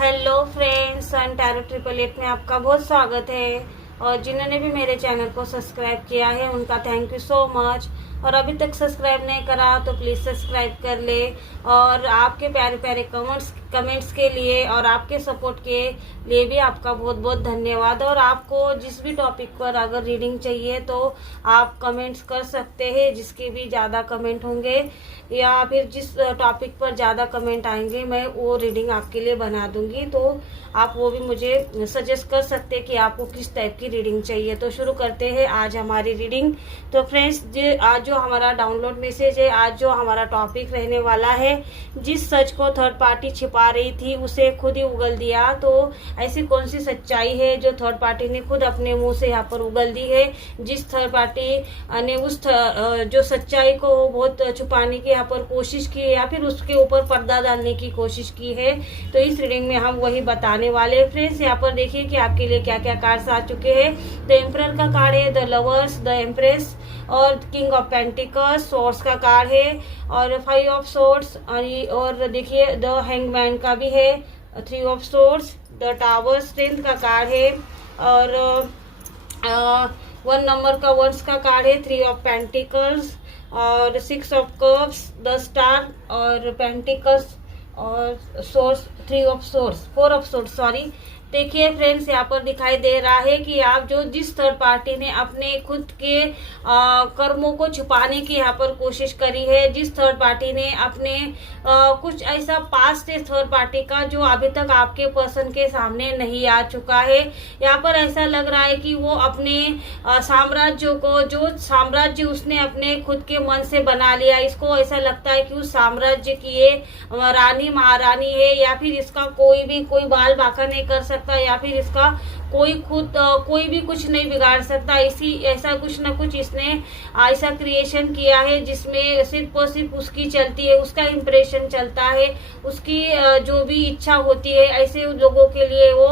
Hello friends, सन tarot 888 में आपका बहुत स्वागत है। और जिन्होंने भी मेरे चैनल को सब्सक्राइब किया है उनका थैंक यू सो मच। और अभी तक सब्सक्राइब नहीं करा तो प्लीज़ सब्सक्राइब कर ले। और आपके प्यारे प्यारे कमेंट्स के लिए और आपके सपोर्ट के लिए भी आपका बहुत बहुत धन्यवाद। और आपको जिस भी टॉपिक पर अगर रीडिंग चाहिए तो आप कमेंट्स कर सकते हैं। जिसके भी ज़्यादा कमेंट होंगे या फिर जिस टॉपिक पर ज़्यादा कमेंट आएंगे मैं वो रीडिंग आपके लिए बना दूंगी। तो आप वो भी मुझे सजेस्ट कर सकते हैं कि आपको किस टाइप की रीडिंग चाहिए। तो शुरू करते हैं आज हमारी रीडिंग। तो फ्रेंड्स, आज जो हमारा डाउनलोड मैसेज है, आज जो हमारा टॉपिक रहने वाला है, जिस सच को थर्ड पार्टी छिपा रही थी उसे खुद ही उगल दिया। तो ऐसी कौन सी सच्चाई है जो थर्ड पार्टी ने खुद अपने मुंह से यहाँ पर उगल दी है। जिस थर्ड पार्टी ने उस जो सच्चाई को बहुत छुपाने की यहाँ पर कोशिश की है या फिर उसके ऊपर पर्दा डालने की कोशिश की है, तो इस रीडिंग में हम वही बताने वाले हैं। फ्रेंड्स, यहाँ पर देखिए कि आपके लिए क्या क्या कार्ड्स आ चुके हैं। द एम्परर का कार्ड है, द लवर्स, द एम्प्रेस और किंग ऑफ पेंटिकल्स, सोर्स का कार्ड है और 5 ऑफ सोर्ड्स और देखिए द हैंगमैन का भी है, 3 of swords, the tower, strength का कार्ड है और 1 नंबर का वंस का कार्ड है, 3 ऑफ पेंटिकल्स और 6 ऑफ कप्स, द स्टार और पेंटिकल्स और source, 3 of source, 4 of source sorry. देखिए फ्रेंड्स, यहाँ पर दिखाई दे रहा है कि आप जो जिस थर्ड पार्टी ने अपने खुद के कर्मों को छुपाने की यहाँ पर कोशिश करी है, जिस थर्ड पार्टी ने अपने कुछ ऐसा पास्ट है थर्ड पार्टी का जो अभी तक आपके पर्सन के सामने नहीं आ चुका है। यहाँ पर ऐसा लग रहा है कि वो अपने साम्राज्य को, जो साम्राज्य उसने अपने खुद के मन से बना लिया, इसको ऐसा लगता है कि उस साम्राज्य की ये रानी महारानी है या फिर इसका कोई बाल बाका नहीं कर सकता या फिर इसका कोई भी कुछ नहीं बिगाड़ सकता। ऐसा कुछ न कुछ इसने ऐसा क्रिएशन किया है जिसमें सिर्फ और सिर्फ उसकी चलती है, उसका इम्प्रेशन चलता है, उसकी जो भी इच्छा होती है। ऐसे लोगों के लिए वो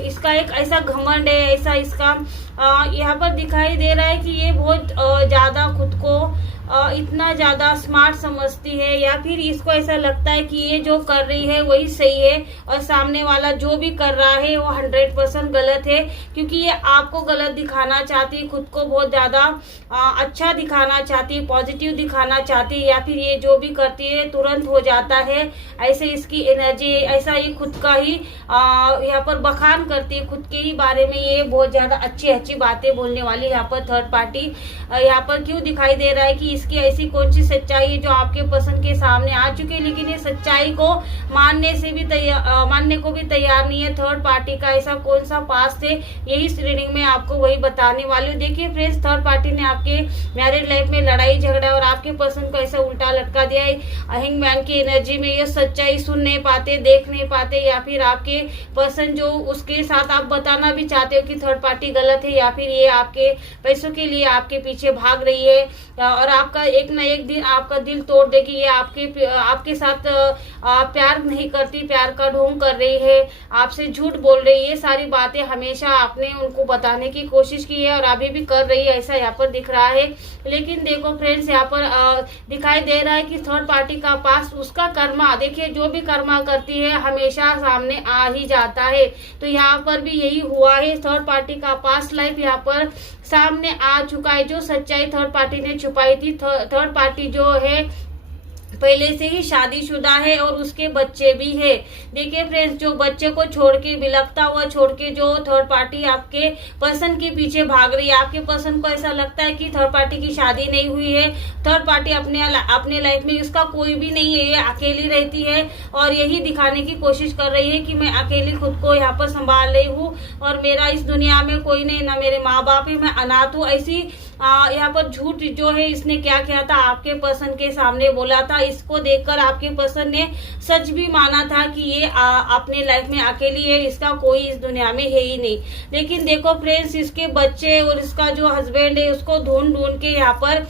इसका एक ऐसा घमंड है, ऐसा इसका यहाँ पर दिखाई दे रहा है कि ये बहुत ज्यादा खुद को इतना ज्यादा स्मार्ट समझती है या फिर इसको ऐसा लगता है कि ये जो कर रही है वही सही है और सामने वाला जो भी कर रहा है वो 100% गलत है। क्योंकि ये आपको गलत दिखाना चाहती है, खुद को बहुत ज्यादा अच्छा दिखाना चाहती है, पॉजिटिव दिखाना चाहती है या फिर ये जो भी करती है तुरंत हो जाता है। ऐसे इसकी एनर्जी, ऐसा ये खुद का ही यहाँ पर बखान करती है, खुद के ही बारे में ये बहुत ज्यादा अच्छी बातें बोलने वाली यहाँ पर थर्ड पार्टी यहाँ पर क्यों दिखाई दे रहा है कि इसकी ऐसी कौन सी सच्चाई है जो आपके पसंद के सामने आ चुकी है, लेकिन ये सच्चाई को मानने को भी तैयार नहीं है। थर्ड पार्टी का ऐसा कौन सा पास्ट है, यही इस रीडिंग में आपको वही बताने वाली हूँ। देखिए फ्रेंड्स, थर्ड पार्टी ने आपके मैरिड लाइफ में लड़ाई झगड़ा और आपके पसंद को ऐसा उल्टा लटका दिया है। हैंगमैन की एनर्जी में ये सच्चाई सुन नहीं पाते, देख नहीं पाते या फिर आपके पसंद जो उसके साथ आप बताना भी चाहते हो कि थर्ड पार्टी गलत है या फिर ये आपके पैसों के लिए आपके पीछे भाग रही है और आपका एक ना एक दिन आपका दिल तोड़ देगी। ये आपके साथ प्यार नहीं करती, प्यार का ढोंग कर रही है, आपसे झूठ बोल रही है। ये सारी बातें हमेशा आपने उनको बताने की कोशिश की है और अभी भी कर रही है, ऐसा यहाँ पर दिख रहा है। लेकिन देखो फ्रेंड्स, यहाँ पर दिखाई दे रहा है कि थर्ड पार्टी का पास उसका कर्मा, देखिए जो भी कर्मा करती है हमेशा सामने आ ही जाता है। तो यहाँ पर भी यही हुआ है, थर्ड पार्टी का पास्ट लाइफ यहाँ पर सामने आ चुका है। जो सच्चाई थर्ड पार्टी ने छुपाई थी, थर्ड पार्टी जो है पहले से ही शादीशुदा है और उसके बच्चे भी है। देखिए फ्रेंड्स, जो बच्चे को छोड़ के, बिलखता हुआ छोड़ के जो थर्ड पार्टी आपके पसंद के पीछे भाग रही है, आपके पसंद को ऐसा लगता है कि थर्ड पार्टी की शादी नहीं हुई है, थर्ड पार्टी अपने लाइफ में उसका कोई भी नहीं है, ये अकेली रहती है और यही दिखाने की कोशिश कर रही है कि मैं अकेली खुद को यहाँ पर संभाल रही हूँ और मेरा इस दुनिया में कोई नहीं, ना मेरे माँ बाप है, मैं अनाथ हूँ। ऐसी यहाँ पर झूठ जो है इसने क्या किया था, आपके पसंद के सामने बोला था। इसको देखकर आपके पसंद ने सच भी माना था कि ये अपने लाइफ में अकेली है, इसका कोई इस दुनिया में है ही नहीं। लेकिन देखो फ्रेंड्स, इसके बच्चे और इसका जो हस्बैंड है उसको ढूंढ के यहाँ पर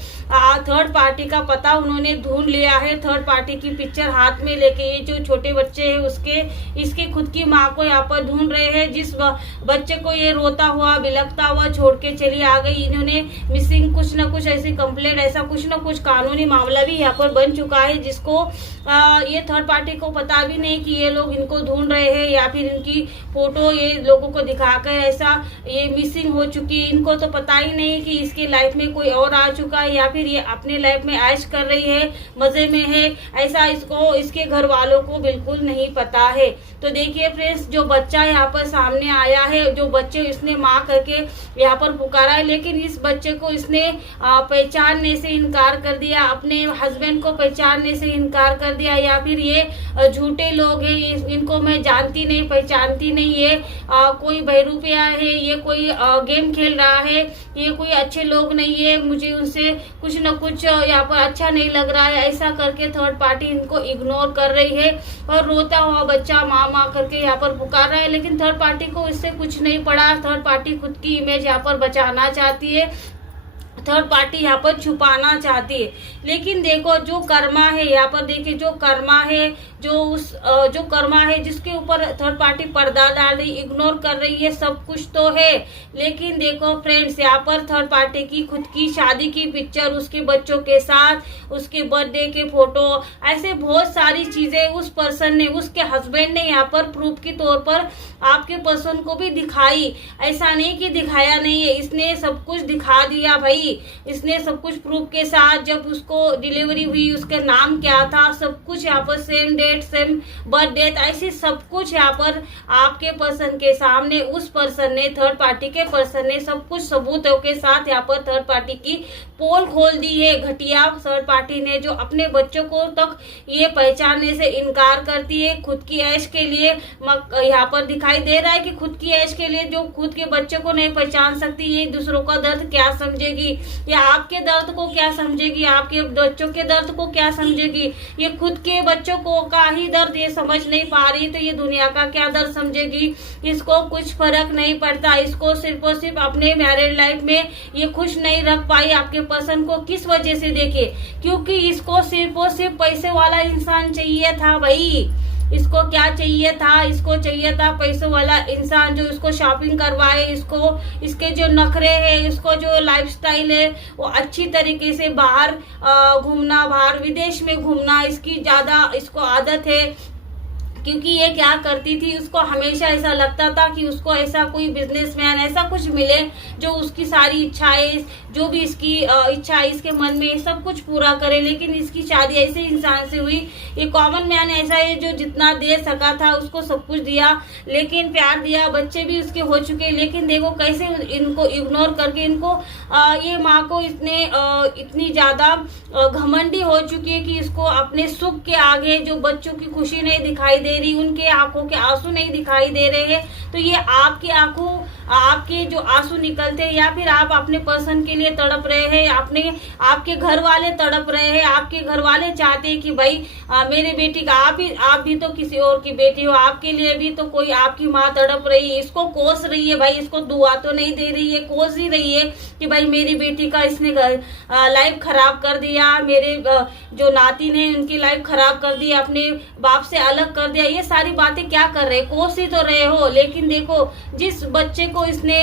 थर्ड पार्टी का पता उन्होंने ढूंढ लिया है। थर्ड पार्टी की पिक्चर हाथ में लेके ये जो छोटे बच्चे हैं उसके इसके खुद की माँ को यहाँ पर ढूंढ रहे हैं। जिस बच्चे को ये रोता हुआ बिलखता हुआ छोड़ के चली आ गई, इन्होंने मिसिंग कुछ न कुछ ऐसी कंप्लेंट, ऐसा कुछ न कुछ कानूनी मामला भी यहाँ पर बन चुका है, जिसको ये थर्ड पार्टी को पता भी नहीं कि ये लोग इनको ढूंढ रहे हैं, या फिर इनकी फोटो ये लोगों को दिखाकर ऐसा ये मिसिंग हो चुकी है। इनको तो पता ही नहीं कि इसके लाइफ में कोई और आ चुका है, या फिर ये अपने लाइफ में ऐश कर रही है, मजे में है, ऐसा इसको इसके घर वालों को बिल्कुल नहीं पता है। तो देखिए फ्रेंड्स, जो बच्चा यहाँ पर सामने आया है, जो बच्चे इसने माँ करके यहाँ पर पुकारा है, लेकिन इस बच्चे को इसने पहचानने से इनकार कर दिया, अपने हस्बैंड को पहचानने से इनकार कर दिया, या फिर ये झूठे लोग हैं, इनको मैं जानती नहीं पहचानती नहीं, ये कोई बहरूपिया है, ये कोई गेम खेल रहा है, ये कोई अच्छे लोग नहीं है, मुझे उनसे कुछ न कुछ यहाँ पर अच्छा नहीं लग रहा है, ऐसा करके थर्ड पार्टी इनको इग्नोर कर रही है। और रोता हुआ बच्चा माँ माँ करके यहाँ पर पुकार रहा है, लेकिन थर्ड पार्टी को इससे कुछ नहीं पड़ा। थर्ड पार्टी खुद की इमेज यहाँ पर बचाना चाहती है, थर्ड पार्टी यहाँ पर छुपाना चाहती है। लेकिन देखो जो कर्मा है, यहाँ पर देखिए जो कर्मा है, जो कर्मा है जिसके ऊपर थर्ड पार्टी पर्दा डाल रही, इग्नोर कर रही है, सब कुछ तो है। लेकिन देखो फ्रेंड्स, यहाँ पर थर्ड पार्टी की खुद की शादी की पिक्चर, उसके बच्चों के साथ, उसके बर्थडे के फोटो, ऐसे बहुत सारी चीजें उस पर्सन ने, उसके हस्बैंड ने यहाँ पर प्रूफ के तौर पर आपके पर्सन को भी दिखाई। ऐसा नहीं कि दिखाया नहीं है, इसने सब कुछ दिखा दिया भाई, इसने सब कुछ प्रूफ के साथ। जब उसको डिलीवरी हुई, उसका नाम क्या था, सब कुछ यहाँ पर same date, same birth date, ऐसी सब कुछ यहाँ पर आपके पर्सन के सामने उस पर्सन ने, थर्ड पार्टी के पर्सन ने सब कुछ सबूतों के साथ यहाँ पर थर्ड पार्टी की पोल खोल दी है। घटिया थर्ड पार्टी ने, जो अपने बच्चों को तक ये पहचानने से इनकार करती है, खुद की ऐश के लिए यहाँ पर दिखाई दे रहा है कि खुद की ऐश के लिए जो खुद के बच्चों को नहीं पहचान सकती, ये दूसरों का दर्द क्या समझेगी, या आपके दर्द को क्या समझेगी, आपके बच्चों के दर्द को क्या समझेगी। ये खुद के बच्चों को का ही दर्द ये समझ नहीं पा रही, तो ये दुनिया का क्या दर्द समझेगी। इसको कुछ फर्क नहीं पड़ता, इसको सिर्फ और सिर्फ अपने मैरिड लाइफ में ये खुश नहीं रख पाई आपके पर्सन को। किस वजह से? देखिए, क्योंकि इसको सिर्फ और सिर्फ पैसे वाला इंसान चाहिए था भाई। इसको क्या चाहिए था? इसको चाहिए था पैसे वाला इंसान, जो इसको शॉपिंग करवाए, इसको इसके जो नखरे है, इसको जो लाइफस्टाइल है वो अच्छी तरीके से बाहर घूमना, बाहर विदेश में घूमना, इसकी ज्यादा इसको आदत है। क्योंकि ये क्या करती थी, उसको हमेशा ऐसा लगता था कि उसको ऐसा कोई बिजनेसमैन, ऐसा कुछ मिले जो उसकी सारी इच्छाएं, जो भी इसकी इच्छा है इसके मन में, सब कुछ पूरा करे। लेकिन इसकी शादी ऐसे इंसान से हुई, ये कॉमन मैन ऐसा है जो जितना दे सका था उसको सब कुछ दिया, लेकिन प्यार दिया, बच्चे भी उसके हो चुके। लेकिन देखो कैसे इनको इग्नोर करके, इनको ये माँ को इसने इतनी ज्यादा घमंडी हो चुकी है कि इसको अपने सुख के आगे जो बच्चों की खुशी नहीं दिखाई दे रही, उनके आंखों के आंसू नहीं दिखाई दे रहे हैं, तो ये आपकी आंखों, आपके जो आंसू निकलते हैं, या फिर आप अपने पर्सन के लिए तड़प रहे हैं, आपके घर वाले तड़प रहे हैं, आपके घर वाले चाहते हैं कि भाई मेरे बेटी का, आप भी तो किसी और की बेटी हो, आपके लिए भी तो कोई आपकी माँ तड़प रही है, इसको कोस रही है भाई, इसको दुआ तो नहीं दे रही है, कोस ही रही है कि भाई मेरी बेटी का इसने लाइफ खराब कर दिया, मेरे जो नातिन है उनकी लाइफ खराब कर दी, अपने बाप से अलग कर दिया। ये सारी बातें क्या कर रहे, कोस ही तो रहे हो। लेकिन देखो, जिस बच्चे को इसने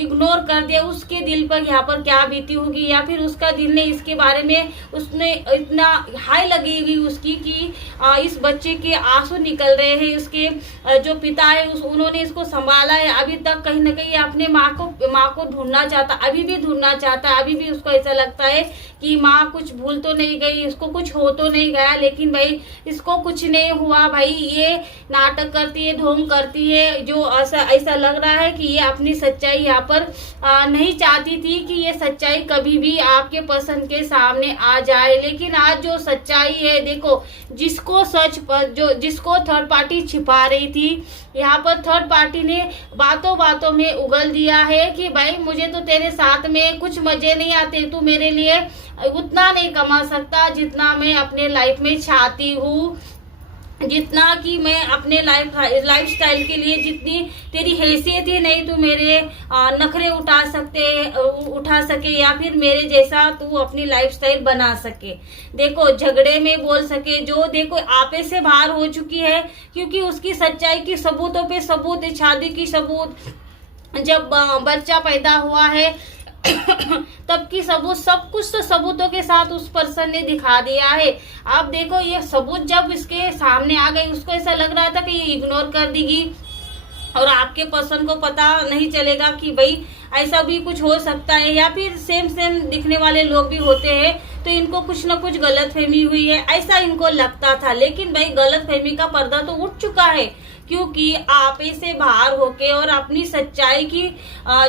इग्नोर कर दिया, उसके दिल पर यहाँ पर क्या बीती होगी, या फिर उसका दिल ने इसके बारे में, उसने इतना हाई लगी हुई उसकी कि इस बच्चे के आंसू निकल रहे हैं। उसके जो पिता है उन्होंने इसको संभाला है, अभी तक कहीं ना कहीं अपने माँ को ढूंढना चाहता, अभी भी ढूंढना चाहता, अभी भी उसको ऐसा लगता है कि माँ कुछ भूल तो नहीं गई, इसको कुछ हो तो नहीं गया। लेकिन भाई इसको कुछ नहीं हुआ भाई, ये नाटक करती है, ढोंग करती है, जो ऐसा लग रहा है कि ये अपनी सच्चाई यहाँ पर नहीं चाहती थी कि ये सच्चाई कभी भी आपके पसंद के सामने आ जाए। लेकिन आज जो सच्चाई है, देखो, जिसको थर्ड पार्टी छिपा रही थी, यहाँ पर थर्ड पार्टी ने बातों बातों में उगल दिया है कि भाई मुझे तो तेरे साथ में कुछ मजे नहीं आते, तू मेरे लिए उतना नहीं कमा सकता जितना मैं अपने लाइफ में चाहती हूँ, जितना कि मैं अपने लाइफ स्टाइल के लिए, जितनी तेरी हैसियत ही नहीं, तू मेरे नखरे उठा सके, या फिर मेरे जैसा तू अपनी लाइफ स्टाइल बना सके। देखो, झगड़े में बोल सके, जो देखो आपे से बाहर हो चुकी है, क्योंकि उसकी सच्चाई की सबूतों पे सबूत, शादी की सबूत, जब बच्चा पैदा हुआ है तब की सबूत, सब कुछ तो सबूतों के साथ उस पर्सन ने दिखा दिया है। आप देखो ये सबूत जब इसके सामने आ गई, उसको ऐसा लग रहा था कि ये इग्नोर कर देगी और आपके पर्सन को पता नहीं चलेगा कि भाई ऐसा भी कुछ हो सकता है, या फिर सेम सेम दिखने वाले लोग भी होते हैं तो इनको कुछ ना कुछ गलतफहमी हुई है, ऐसा इनको लगता था। लेकिन भाई गलतफहमी का पर्दा तो उठ चुका है, क्योंकि आप से बाहर होके और अपनी सच्चाई की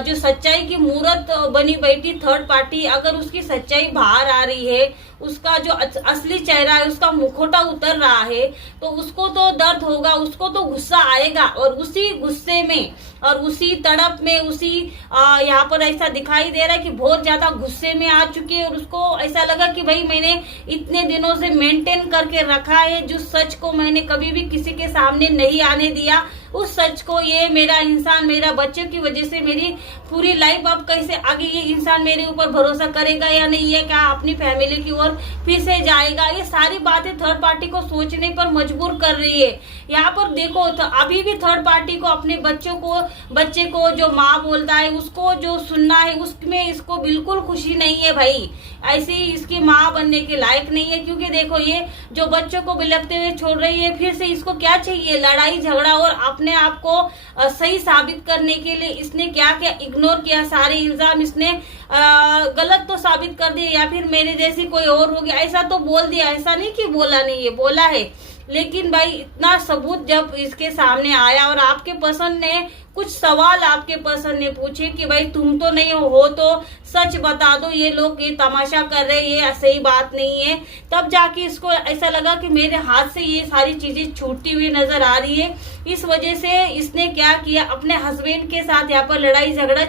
जो सच्चाई की मूरत बनी बैठी थर्ड पार्टी, अगर उसकी सच्चाई बाहर आ रही है, उसका जो असली चेहरा है, उसका मुखौटा उतर रहा है, तो उसको तो दर्द होगा, उसको तो गुस्सा आएगा। और उसी गुस्से में और उसी तड़प में, उसी यहाँ पर ऐसा दिखाई दे रहा है कि बहुत ज्यादा गुस्से में आ चुकी है और उसको ऐसा लगा कि भाई मैंने इतने दिनों से मेंटेन करके रखा है, जो सच को मैंने कभी भी किसी के सामने नहीं आने दिया, उस सच को ये मेरा इंसान, मेरा बच्चे की वजह से मेरी पूरी लाइफ, अब कैसे आगे ये इंसान मेरे ऊपर भरोसा करेगा या नहीं, ये क्या अपनी फैमिली की ओर फिर से जाएगा, ये सारी बातें थर्ड पार्टी को सोचने पर मजबूर कर रही है। यहाँ पर देखो तो अभी भी थर्ड पार्टी को अपने बच्चे को जो माँ बोलता है उसको जो सुनना है, उसमें इसको बिल्कुल खुशी नहीं है भाई। ऐसी इसकी माँ बनने के लायक नहीं है, क्योंकि देखो ये जो बच्चों को बिलखते हुए छोड़ रही है, फिर से इसको क्या चाहिए, लड़ाई झगड़ा, और अपने आप को सही साबित करने के लिए इसने क्या क्या इग्नोर किया, सारे इल्जाम इसने गलत तो साबित कर दिए, या फिर मेरे जैसी कोई और होगी ऐसा तो बोल दिया। ऐसा नहीं कि बोला नहीं है, बोला है, लेकिन भाई इतना सबूत जब इसके सामने आया और आपके पर्सन ने कुछ सवाल आपके पर्सन ने पूछे कि भाई तुम तो नहीं हो तो सच बता दो, ये लोग ये तमाशा कर रहे हैं, ये सही बात नहीं है, तब जाके इसको ऐसा लगा कि मेरे हाथ से ये सारी चीजें छूटती हुई नजर आ रही है। इस वजह से इसने क्या किया, अपने हस्बैंड के साथ यहाँ पर लड़ाई झगड़ा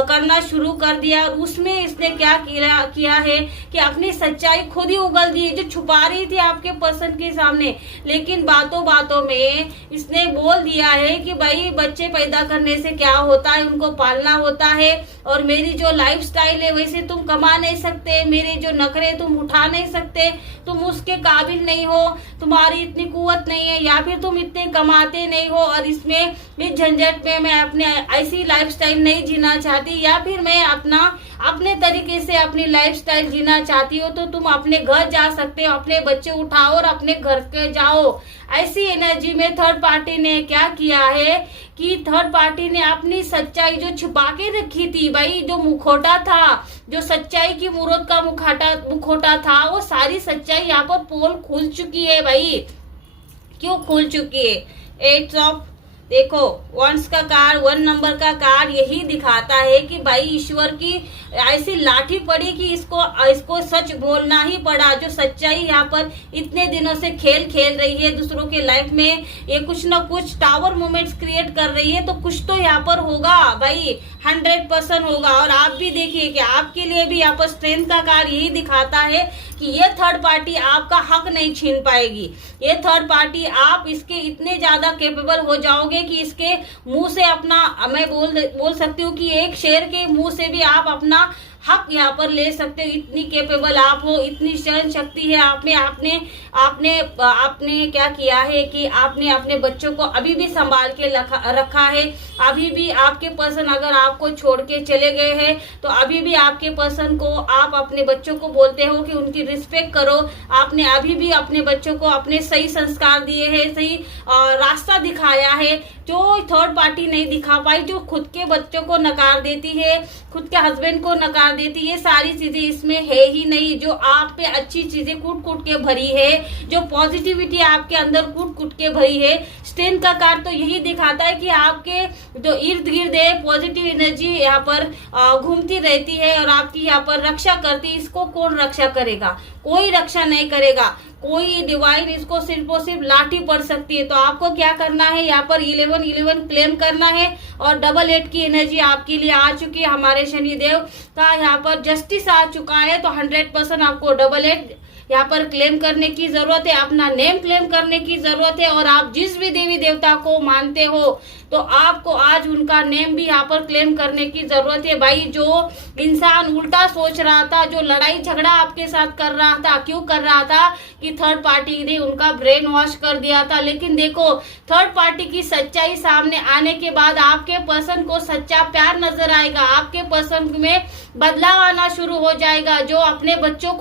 करना शुरू कर दिया। उसमें इसने क्या किया है कि अपनी सच्चाई खुद ही उगल दी, जो छुपा रही थी आपके पर्सन के सामने, लेकिन बातों बातों में इसने बोल दिया है कि भाई बच्चे पैदा करने से क्या होता है, उनको पालना होता है, और मेरी जो लाइफ स्टाइल है वैसे तुम कमा नहीं सकते, मेरे जो नखरे तुम उठा नहीं सकते, तुम उसके काबिल नहीं हो, तुम्हारी इतनी कुव्वत नहीं है, या फिर तुम इतने कमाते नहीं हो, और इसमें इस झंझट में मैं अपने ऐसी लाइफ स्टाइल नहीं जीना चाहती, या फिर मैं अपने तरीके से अपनी लाइफ स्टाइल जीना चाहती हो, तो तुम अपने घर जा सकते हो, अपने बच्चे उठाओ और अपने घर के जाओ। ऐसी एनर्जी में थर्ड पार्टी ने क्या किया है कि थर्ड पार्टी ने अपनी सच्चाई जो छुपा के रखी थी, भाई जो मुखौटा था, जो सच्चाई की मूरत का मुखौटा था, वो सारी सच्चाई यहाँ पर पोल खुल चुकी है भाई। क्यों खुल चुकी है? एट्स ऑफ, देखो वंस का कार्ड, 1 नंबर का कार्ड यही दिखाता है कि भाई ईश्वर की ऐसी लाठी पड़ी कि इसको सच बोलना ही पड़ा। जो सच्चाई यहाँ पर इतने दिनों से खेल रही है दूसरों के लाइफ में, ये कुछ ना कुछ टावर मोमेंट्स क्रिएट कर रही है, तो कुछ तो यहाँ पर होगा भाई, 100% होगा। और आप भी देखिए कि आपके लिए भी यहाँ पर स्ट्रेंथ का कार्ड यही दिखाता है कि ये थर्ड पार्टी आपका हक नहीं छीन पाएगी। ये थर्ड पार्टी, आप इसके इतने ज्यादा कैपेबल हो जाओगे कि इसके मुंह से अपना, मैं बोल सकती हूँ कि एक शेर के मुंह से भी आप अपना हक यहाँ पर ले सकते हो। इतनी कैपेबल आप हो, इतनी सहन शक्ति है आप में। आपने क्या किया है कि आपने अपने बच्चों को अभी भी संभाल के रखा है। अभी भी आपके पर्सन अगर आपको छोड़ के चले गए हैं तो अभी भी आपके पर्सन को आप अपने बच्चों को बोलते हो कि उनकी रिस्पेक्ट करो। आपने अभी भी अपने बच्चों को अपने सही संस्कार दिए हैं, सही रास्ता दिखाया है, जो थर्ड पार्टी नहीं दिखा पाई, जो खुद के बच्चों को नकार देती है, खुद के हस्बैंड को नकार देती, ये सारी चीजें इसमें है ही नहीं। जो आप पे अच्छी चीजें कूट के भरी है, जो पॉजिटिविटी आपके अंदर कूट के भरी है। स्ट्रेंथ का कार्ड तो यही दिखाता है कि आपके जो इर्द गिर्द है पॉजिटिव एनर्जी यहाँ पर घूमती रहती है और आपकी यहाँ पर रक्षा करती है। इसको कौन रक्षा करेगा? कोई रक्षा नहीं करेगा, कोई डिवाइन इसको सिर्फ और सिर्फ लाठी पड़ सकती है। तो आपको क्या करना है, यहाँ पर 11 क्लेम करना है और 88 की एनर्जी आपके लिए आ चुकी है। हमारे शनिदेव का यहाँ पर जस्टिस आ चुका है, तो 100% आपको 88 यहाँ पर क्लेम करने की जरूरत है, अपना नेम क्लेम करने की जरूरत है। और आप जिस भी देवी देवता को मानते हो, तो आपको आज उनका नेम भी यहाँ पर क्लेम करने की जरूरत है भाई। जो इंसान उल्टा सोच रहा था, जो लड़ाई झगड़ा आपके साथ कर रहा था, क्यों कर रहा था कि थर्ड पार्टी ने उनका ब्रेन वॉश कर दिया था। लेकिन देखो थर्ड पार्टी की सच्चाई सामने आने के बाद आपके पर्सन को सच्चा प्यार नजर आएगा, आपके पर्सन में बदलाव आना शुरू हो जाएगा। जो अपने बच्चों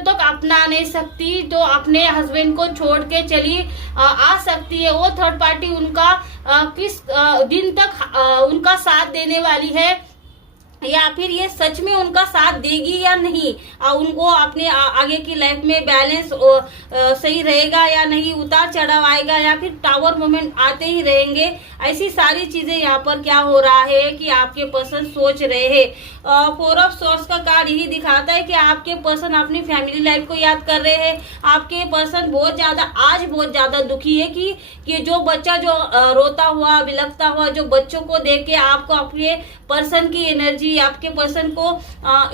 तक अपना नहीं सकती, तो अपने हस्बैंड को छोड़ के चली आ सकती है, वो थर्ड पार्टी उनका किस दिन तक उनका साथ देने वाली है, या फिर ये सच में उनका साथ देगी या नहीं, उनको अपने आगे की लाइफ में बैलेंस सही रहेगा या नहीं, उतार चढ़ाव आएगा या फिर टावर मोमेंट आते ही रहेंगे। ऐसी सारी चीजें यहाँ पर क्या हो रहा है कि आपके पर्सन सोच रहे हैं। 4 ऑफ सोर्स का कार्ड यही दिखाता है कि आपके पर्सन अपनी फैमिली लाइफ को याद कर रहे हैं। आपके पर्सन बहुत ज्यादा दुखी है कि जो बच्चा जो रोता हुआ बिलखता हुआ जो बच्चों को देख के आपको अपने पर्सन की एनर्जी, आपके पर्सन को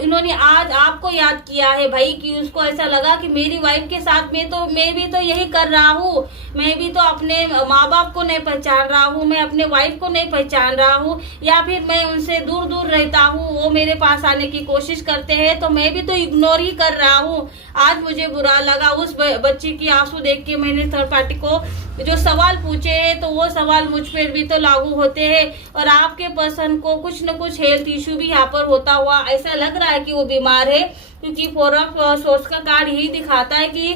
इन्होंने आज आपको याद किया है भाई, कि उसको ऐसा लगा कि मेरी वाइफ के साथ में तो मैं भी तो यही कर रहा हूँ, मैं भी तो अपने माँ बाप को नहीं पहचान रहा हूँ, मैं अपने वाइफ को नहीं पहचान रहा हूँ, या फिर मैं उनसे दूर दूर रहता हूँ, वो मेरे पास आने की कोशिश करते हैं तो मैं भी तो इग्नोर ही कर रहा हूँ। आज मुझे बुरा लगा उस बच्चे की आंसू देख के। मैंने थर्ड पार्टी को जो सवाल पूछे हैं तो वो सवाल मुझ पर भी तो लागू होते हैं, और आपके पर्सन को कुछ न कुछ हेल्थ इश्यू भी यहाँ पर होता हुआ ऐसा लग रहा है कि वो बीमार है, क्योंकि 4 ऑफ सोर्स का कार्ड यही दिखाता है कि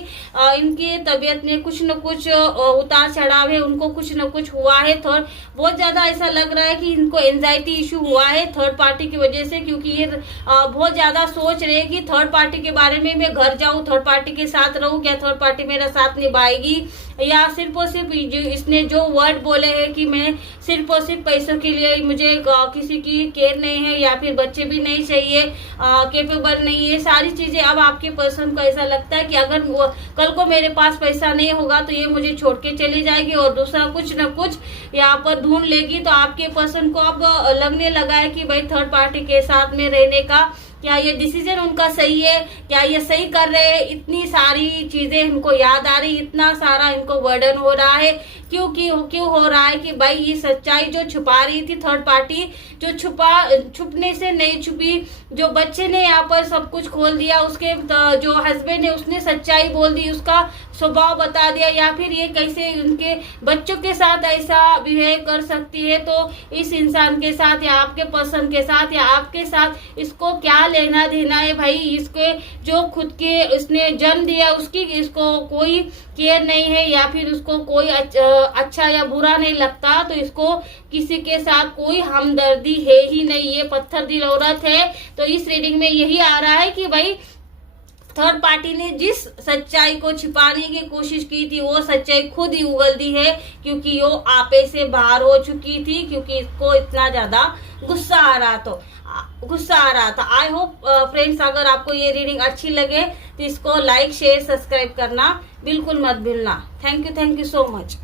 इनकी तबीयत में कुछ न कुछ उतार चढ़ाव है, उनको कुछ न कुछ हुआ है। थर्ड बहुत ज्यादा ऐसा लग रहा है कि इनको एंजाइटी इश्यू हुआ है थर्ड पार्टी की वजह से, क्योंकि ये बहुत ज्यादा सोच रहे हैं कि थर्ड पार्टी के बारे में मैं घर जाऊं, थर्ड पार्टी के साथ रहूं, क्या थर्ड पार्टी मेरा साथ निभाएगी, या सिर्फ और सिर्फ इसने जो वर्ड बोले हैं कि मैं सिर्फ और सिर्फ पैसों के लिए, मुझे किसी की केयर नहीं है, या फिर बच्चे भी नहीं चाहिए, कैपेबल नहीं है, सारी चीजें। अब आपके पर्सन को ऐसा लगता है कि अगर कल को मेरे पास पैसा नहीं होगा तो ये मुझे छोड़ के चली जाएगी और दूसरा कुछ न कुछ यहाँ पर ढूंढ लेगी। तो आपके पर्सन को अब लगने लगा है कि भाई थर्ड पार्टी के साथ में रहने का क्या ये डिसीजन उनका सही है, क्या ये सही कर रहे हैं। इतनी सारी चीजें इनको याद आ रही, इतना सारा इनको बर्डन हो रहा है। क्यों हो रहा है कि भाई ये सच्चाई जो छुपा रही थी थर्ड पार्टी, जो छुपने से नहीं छुपी, जो बच्चे ने यहाँ पर सब कुछ खोल दिया, उसके जो हस्बैंड है उसने सच्चाई बोल दी, उसका स्वभाव बता दिया, या फिर ये कैसे उनके बच्चों के साथ ऐसा बिहेव कर सकती है। तो इस इंसान के साथ या आपके पर्सन के साथ या आपके साथ इसको क्या लेना देना है भाई। इसके जो खुद के इसने जन्म दिया उसकी इसको कोई केयर नहीं है, या फिर उसको कोई अच्छा या बुरा नहीं लगता, तो इसको किसी के साथ कोई हमदर्दी है ही नहीं, ये पत्थर दिल औरत है। तो इस रीडिंग में यही आ रहा है कि भाई थर्ड पार्टी ने जिस सच्चाई को छिपाने की कोशिश की थी वो सच्चाई खुद ही उगल दी है, क्योंकि वो आपे से बाहर हो चुकी थी, क्योंकि इसको इतना ज्यादा गुस्सा आ रहा था। आई होप फ्रेंड्स, अगर आपको ये रीडिंग अच्छी लगे तो इसको लाइक शेयर सब्सक्राइब करना बिल्कुल मत भूलना। Thank you so much.